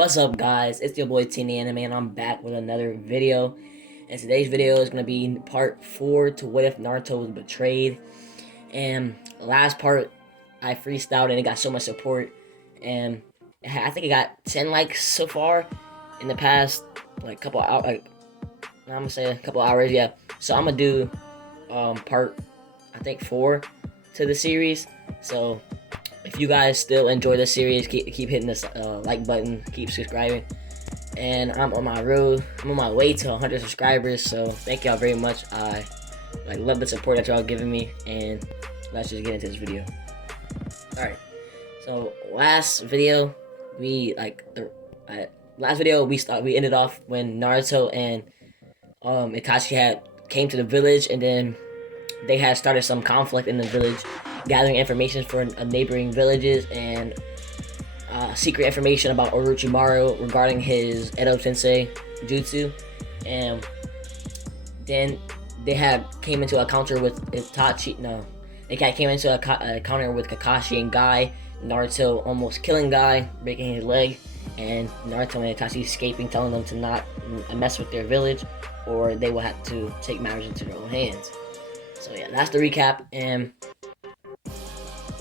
What's up, guys? It's your boy Teeny Anime, and I'm back with another video. And today's video is gonna be part 4 to What If Naruto Was Betrayed. And last part, I freestyled and it got so much support, and I think it got 10 likes so far in the past couple hours. I'm gonna say a couple hours, yeah. So I'm gonna do part I think 4 to the series. So if you guys still enjoy the series, keep hitting this like button, keep subscribing. And I'm on my way to 100 subscribers, so thank y'all very much. I love the support that y'all giving me, and let's just get into this video. Alright, so last video we ended off when Naruto and Itachi came to the village, and then they had started some conflict in the village, gathering information for neighboring villages and secret information about Orochimaru regarding his Edo Tensei jutsu. And then they came into a counter with Itachi. No, they came into a counter with Kakashi and Guy. Naruto almost killing Guy, breaking his leg, and Naruto and Itachi escaping, telling them to not mess with their village, or they will have to take matters into their own hands. So yeah, that's the recap, and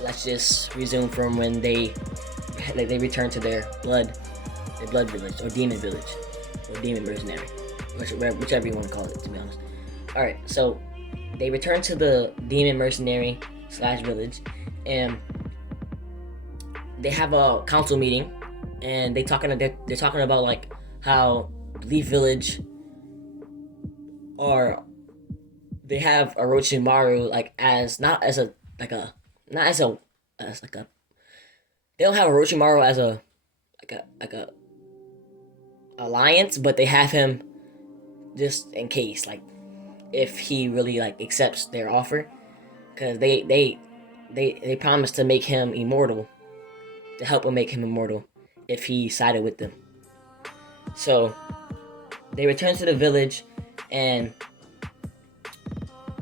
let's just resume from when they returned to their blood village, or demon village, or demon mercenary, whichever you want to call it, to be honest. All right, so they returned to the demon mercenary / village, and they have a council meeting, and they're talking about like how Leaf Village they have Orochimaru they don't have Orochimaru as a alliance, but they have him just in case, like if he really accepts their offer, because they promised to make him immortal, to help him make him immortal if he sided with them. So they return to the village, and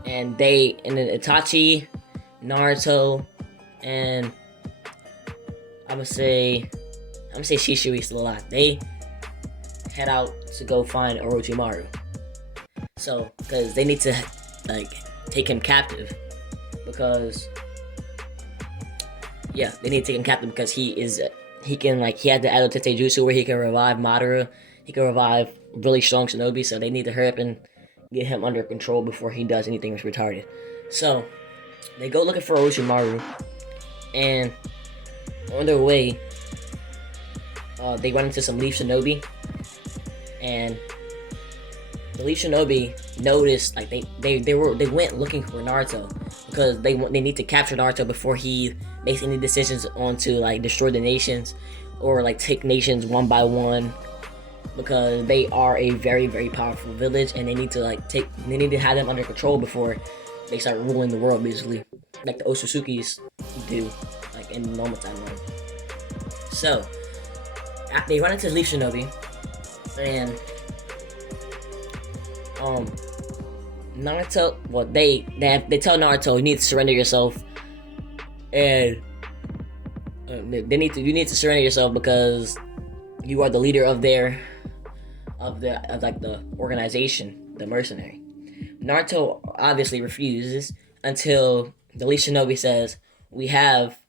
then Itachi, Naruto, and I'm gonna say Shisui still alive. They head out to go find Orochimaru. So, because they need to take him captive, because they need to take him captive because he has the Edo Tensei Jutsu where he can revive Madara. He can revive really strong shinobi, so they need to hurry up and get him under control before he does anything that's retarded. So they go looking for Orochimaru, and on their way, they run into some Leaf Shinobi, and the Leaf Shinobi noticed they went looking for Naruto, because they need to capture Naruto before he makes any decisions on to destroy the nations, or take nations one by one, because they are a very, very powerful village, and they need to have them under control before they start ruling the world, basically, like the Osatsukis do, in the normal timeline. So they run into Leaf Shinobi, and Naruto. Well, they tell Naruto, you need to surrender yourself, and you need to surrender yourself because you are the leader of the organization, the mercenary. Naruto obviously refuses until the Leaf Shinobi says, we have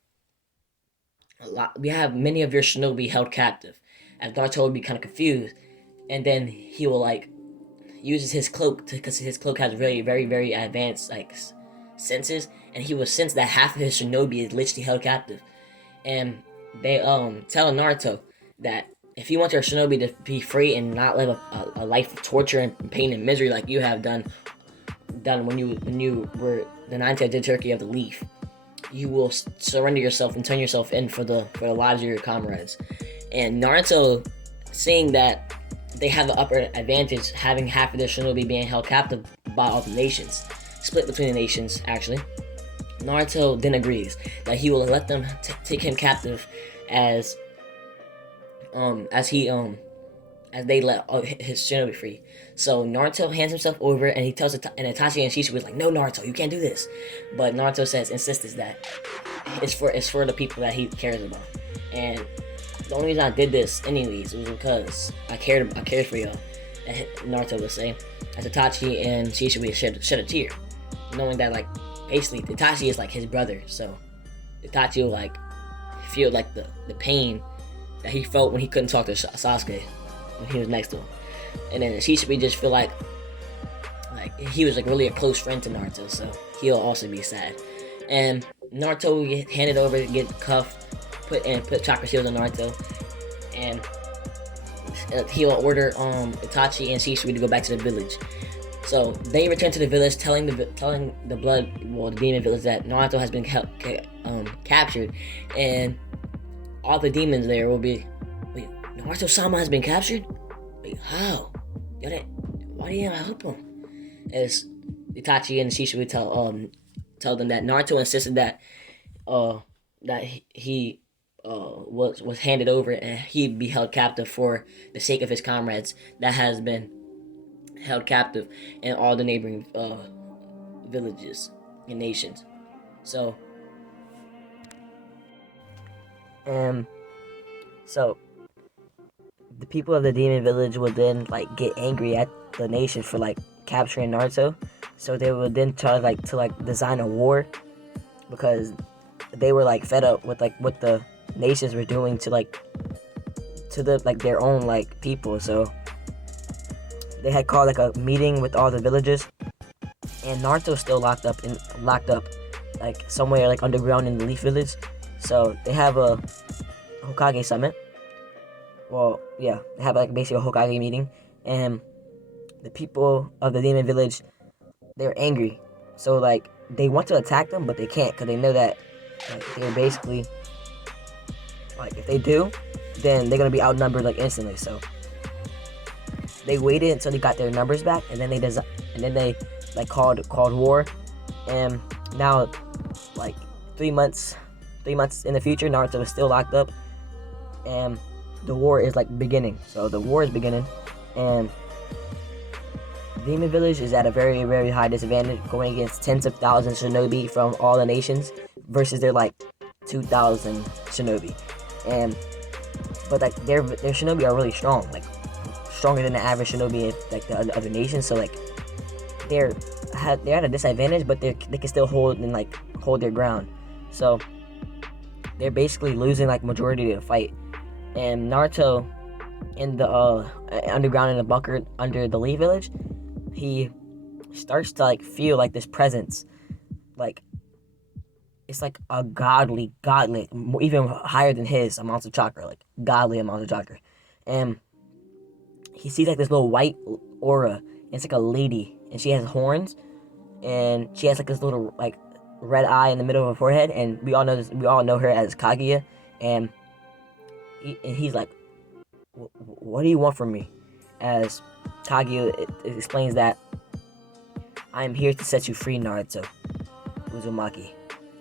many of your shinobi held captive. And Naruto would be kind of confused, and then he will uses his cloak, because his cloak has very, very, very advanced senses, and he will sense that half of his shinobi is literally held captive. And they tell Naruto that if you want your shinobi to be free and not live a life of torture and pain and misery like you have done when you were the ninth Turkey of the Leaf, you will surrender yourself and turn yourself in for the lives of your comrades. And Naruto, seeing that they have the upper advantage, having half of their shinobi being held captive by all the nations, split between the nations actually, Naruto then agrees that he will let them take him captive as they let his shinobi free. So Naruto hands himself over, and he tells Itachi and Shisui was like, "No, Naruto, you can't do this." But Naruto insists that it's for the people that he cares about. And The only reason I did this anyways was because I cared for y'all. Naruto would say, as Itachi and Shisui shed a tear, knowing that like basically Itachi is like his brother, so Itachi will like feel like the pain that he felt when he couldn't talk to Sasuke when he was next to him, and then Shisui just feel like he was like really a close friend to Naruto, so he'll also be sad. And Naruto will get handed over, get cuffed, put chakra shields on Naruto, and he'll order Itachi and Shisui to go back to the village. So they return to the village, telling the demon village that Naruto has been captured, and all the demons there will be, wait, Naruto-sama has been captured? Wait, how? Why didn't I help him? As Itachi and Shisui tell them that Naruto insisted that he was handed over and he'd be held captive for the sake of his comrades that has been held captive in all the neighboring villages and nations. So, so the people of the demon village would then like get angry at the nation for like capturing Naruto. So they would then try to design a war, because they were like fed up with like what the nations were doing to their own like people. So they had called like a meeting with all the villagers, and Naruto's still locked up like somewhere like underground in the Leaf Village. So they have a Hokage summit. Well, yeah, they have like basically a Hokage meeting, and the people of the demon village, they're angry. So like they want to attack them, but they can't, because they know that like they're basically like, if they do, then they're gonna be outnumbered like instantly. So they waited until they got their numbers back, and then they like called war. And now like 3 months in the future, Naruto is still locked up, and the war is like beginning. So the war is beginning, and Demon Village is at a very, very high disadvantage, going against tens of thousands shinobi from all the nations versus their like 2,000 shinobi. But like their shinobi are really strong, like stronger than the average shinobi in like the other nations. So like they're at a disadvantage, but they can still hold their ground. So they're basically losing like majority of the fight. And Naruto, in the underground in a bunker under the Leaf Village, he starts to like feel like this presence, like it's like a godly, even higher than his amounts of chakra, like godly amounts of chakra. And he sees like this little white aura. It's like a lady, and she has horns, and she has like this little like red eye in the middle of her forehead. And we all know her as Kaguya. And he's like, what do you want from me? As Kaguya explains that, I am here to set you free, Naruto Uzumaki,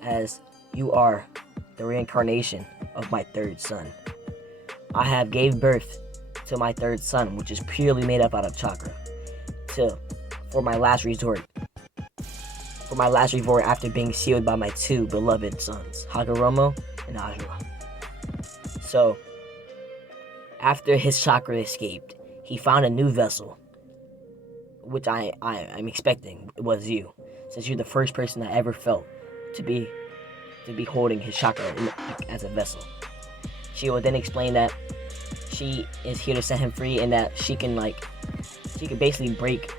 as you are the reincarnation of my third son. I have gave birth to my third son, which is purely made up out of chakra, for my last resort. For my last resort after being sealed by my two beloved sons, Hagoromo and Ajura. So, after his chakra escaped, he found a new vessel, which I'm expecting was you, since you're the first person I ever felt to be holding his chakra as a vessel. She will then explain that she is here to set him free, and that she can basically break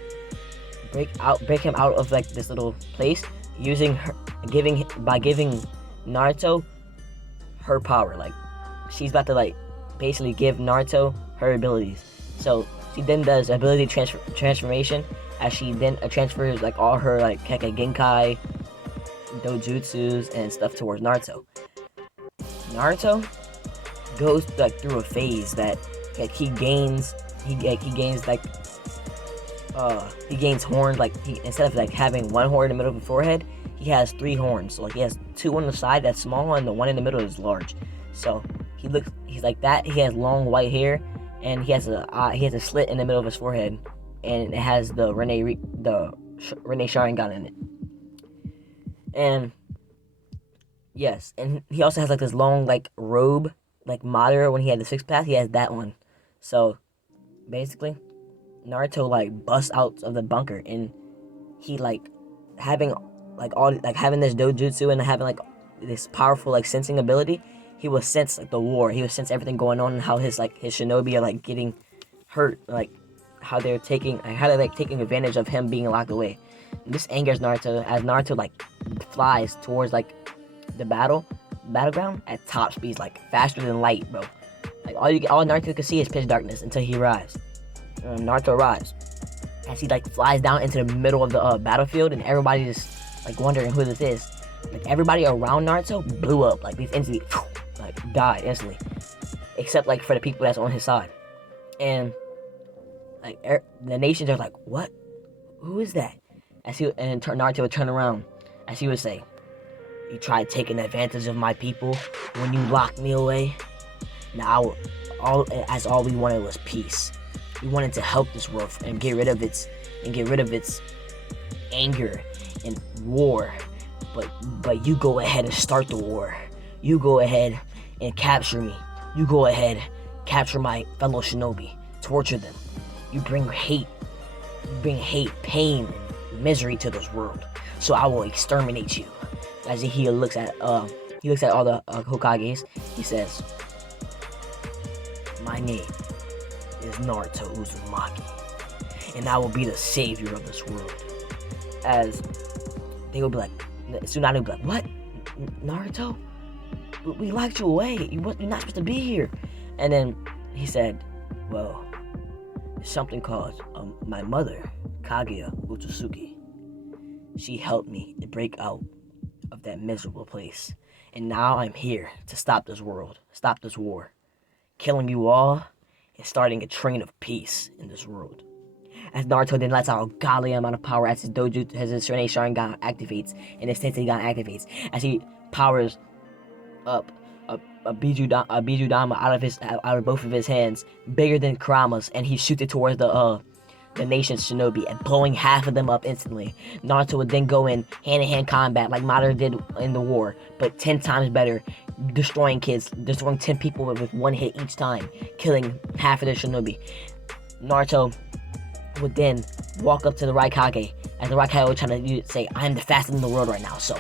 him out of like this little place giving Naruto her power. Like she's about to like basically give Naruto her abilities. So she then does ability transformation, as she then transfers like all her like Kekkei Genkai, dojutsus and stuff towards Naruto. Naruto goes like through a phase that like he gains horns. Like instead of like having one horn in the middle of his forehead, he has 3 horns. So like he has 2 on the side that's small, and the one in the middle is large. So he's like that. He has long white hair, and he has a slit in the middle of his forehead, and it has the Rene Sharingan in it. And yes, and he also has like this long like robe, like Madara when he had the six pack, he has that one. So basically, Naruto like busts out of the bunker and he like having having this dojutsu and having like this powerful like sensing ability. He will sense like the war. He will sense everything going on and how his shinobi are like getting hurt, like how they're like taking advantage of him being locked away. And this angers Naruto as Naruto like flies towards like the battleground at top speeds, like faster than light, bro. Like all Naruto can see is pitch darkness until he arrives. Naruto arrives as he like flies down into the middle of the battlefield, and everybody is like wondering who this is. Like everybody around Naruto blew up, like these instantly, like died instantly, except like for the people that's on his side. And like the nations are like, what? Who is that? Naruto would turn around as he would say, "You tried taking advantage of my people when you locked me away. Now, all we wanted was peace. We wanted to help this world and get rid of its anger and war. But you go ahead and start the war. You go ahead and capture me. You go ahead, capture my fellow shinobi, torture them. You bring hate, pain, and misery to this world. So I will exterminate you." As he looks at all the Hokages, he says, "My name is Naruto Uzumaki, and I will be the savior of this world." As they will be like, Tsunade will be like, "What? Naruto? We locked you away. You're not supposed to be here." And then he said, "Well, there's something called my mother, Kaguya Otsutsuki. She helped me to break out of that miserable place. And now I'm here to stop this world, stop this war, killing you all and starting a train of peace in this world." As Naruto then lets out a godly amount of power as his Rinne Sharingan activates and his Tenseigan activates, as he powers up a Bijudama out of both of his hands, bigger than Kurama's, and he shoots it towards the nation's shinobi and blowing half of them up instantly. Naruto would then go in hand-to-hand combat like Madara did in the war, but 10 times better, destroying 10 people with one hit each time, killing half of their shinobi. Naruto would then walk up to the Raikage, as the Raikage would try to say, "I'm the fastest in the world right now," so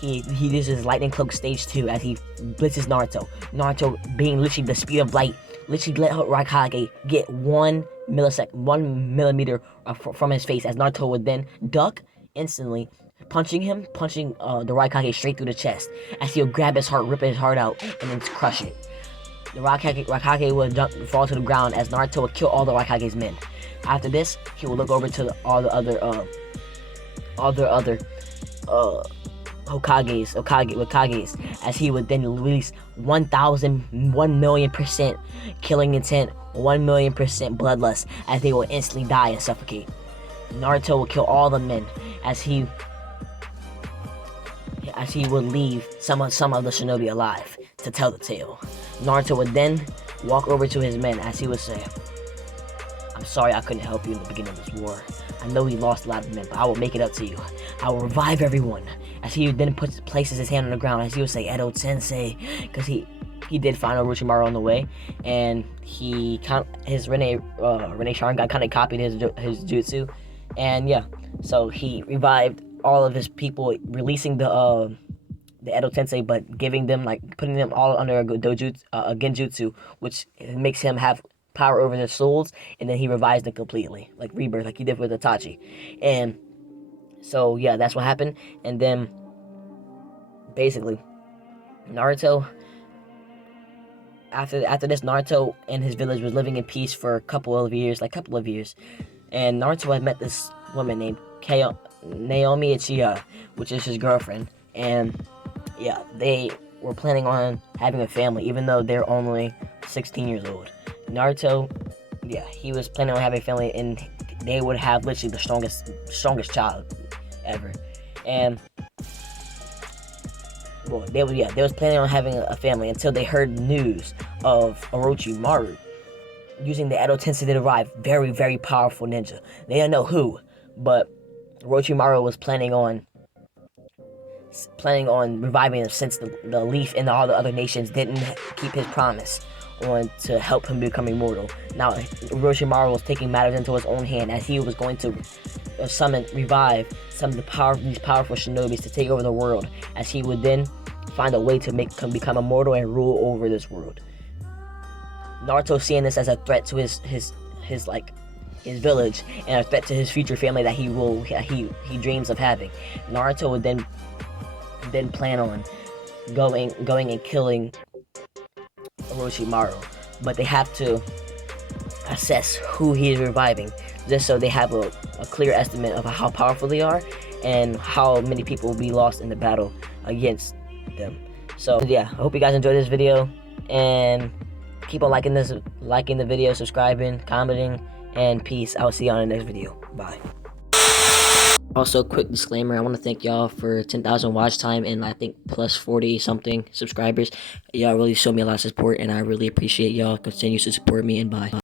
he uses his lightning cloak stage 2 as he blitzes Naruto. Naruto, being literally the speed of light, literally let Raikage get 1 millimeter from his face, as Naruto would then duck instantly, punching the Raikage straight through the chest, as he'll grab his heart, rip his heart out, and then crush it. The Raikage would fall to the ground as Naruto would kill all the Raikage's men. After this, he would look over to all the other Hokages, as he would then release 1,000,000% killing intent, 1,000,000% bloodlust, as they will instantly die and suffocate. Naruto will kill all the men as he would leave some of the shinobi alive to tell the tale. Naruto would then walk over to his men as he would say, "I'm sorry I couldn't help you in the beginning of this war. I know we lost a lot of men, but I will make it up to you. I will revive everyone." As he then places his hand on the ground, as he would say, "Edo Sensei," because he did find Orochimaru on the way, and his Rinne Sharingan kind of copied his jutsu, and yeah, so he revived all of his people, releasing the Edo Tensei, but putting them all under a genjutsu, which makes him have power over their souls, and then he revives them completely, like rebirth, like he did with Itachi. And so yeah, that's what happened. And then basically Naruto, after this, Naruto and his village was living in peace for a couple of years, and Naruto had met this woman named Naomi Uchiha, which is his girlfriend, and yeah, they were planning on having a family, even though they're only 16 years old. Naruto, yeah, he was planning on having a family, and they would have literally the strongest child ever. And well, they was planning on having a family until they heard news of Orochimaru using the Edo Tensei to revive very, very powerful ninja. They don't know who, but Orochimaru was planning on planning on reviving him since the Leaf and all the other nations didn't keep his promise on to help him become immortal. Now Orochimaru was taking matters into his own hand, as he was going to revive some of these powerful shinobis to take over the world, as he would then find a way to become immortal and rule over this world. Naruto, seeing this as a threat to his village and a threat to his future family that he dreams of having, Naruto would then plan on going and killing Orochimaru. But they have to assess who he is reviving, just so they have a clear estimate of how powerful they are and how many people will be lost in the battle against them. So yeah, I hope you guys enjoyed this video, and keep on liking the video, subscribing, commenting, and peace. I'll see you on the next video. Bye. Also, quick disclaimer, I want to thank y'all for 10,000 watch time and I think plus 40 something subscribers. Y'all really showed me a lot of support, and I really appreciate y'all. Continue to support me, and bye.